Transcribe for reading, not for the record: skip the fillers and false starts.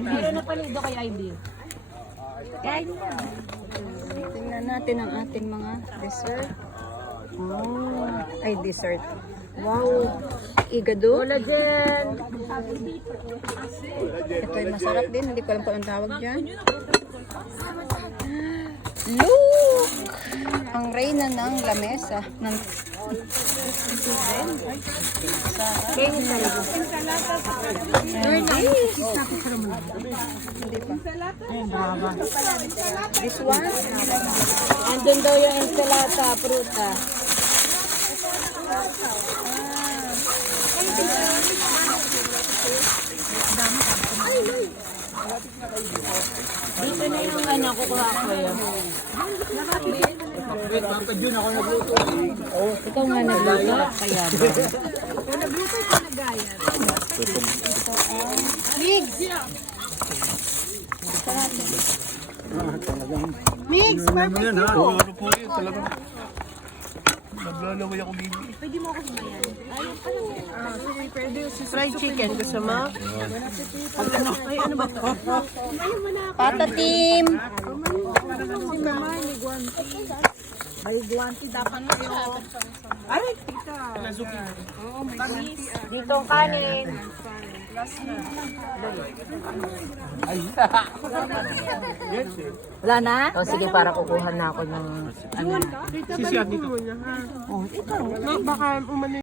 Meron na pala kay Ivy. Kain na. Tingnan natin ang ating mga dessert. Oh, ay dessert. Wow, igado. Collagen. Ito ay masarap din. Hindi ko alam kung anong tawag dyan. Look! Ang reyna ng lamesa. Kainin talaga. This one? Andun daw yung ensalata, pruta. Dito na yung ano, kukuha ko yun. Ikaw nga nagluto, kaya ba? Mix, perfect mo. Ano po yun talaga. Naglalaway ako, baby. Pwede mo ako sumayan. Ayaw pa lang. Sige, pwede. Fried chicken kasama. Ay, ano ba ito? Pata team! Si mama, may guwanti. May guwanti, dapat na yun. Ay, tita. Oo, may guwanti. Dito ang kanin. Wala na? O sige, para kukuha na ako ng ano. Sisiyan dito. Baka umano